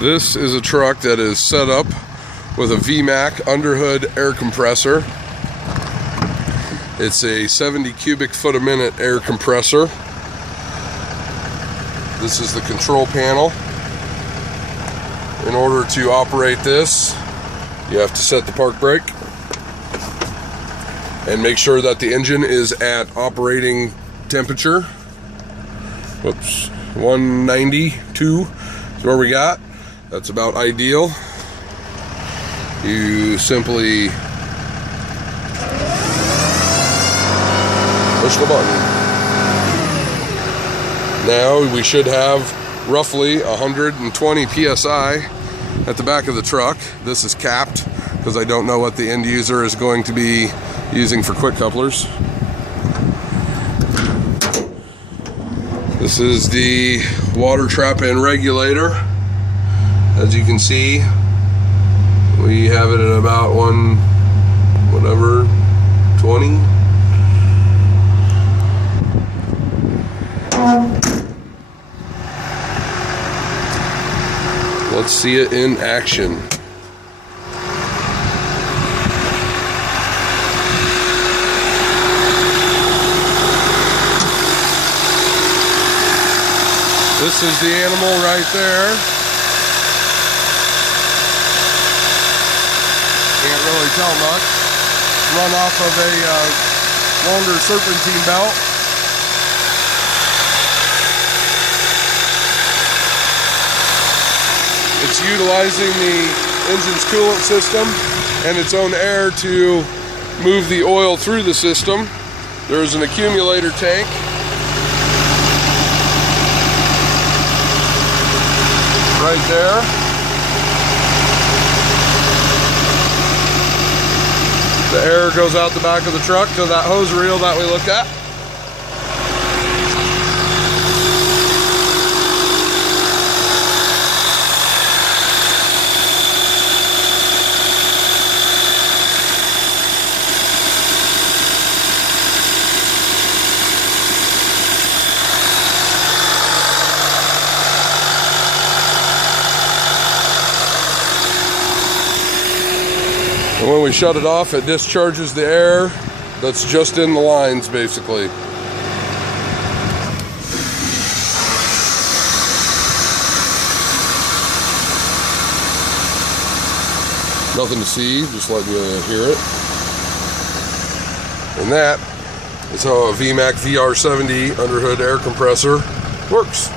This is a truck that is set up with a Vmac underhood air compressor. It's a 70 cubic foot a minute air compressor. This is the control panel. In order to operate this, you have to set the park brake and make sure that the engine is at operating temperature. Whoops, 192 is where we got. That's about ideal. You simply push the button. Now we should have roughly 120 psi at the back of the truck. This is capped because I don't know what the end user is going to be using for quick couplers. This is the water trap and regulator. As you can see, we have it at about 20. Let's see it in action. This is the animal right there. Can't really tell much. Run off of a longer serpentine belt. It's utilizing the engine's coolant system and its own air to move the oil through the system. There's an accumulator tank. Right there. The air goes out the back of the truck to that hose reel that we looked at. And when we shut it off, it discharges the air that's just in the lines, basically. Nothing to see, just letting you hear it. And that is how a Vmac VR70 underhood air compressor works.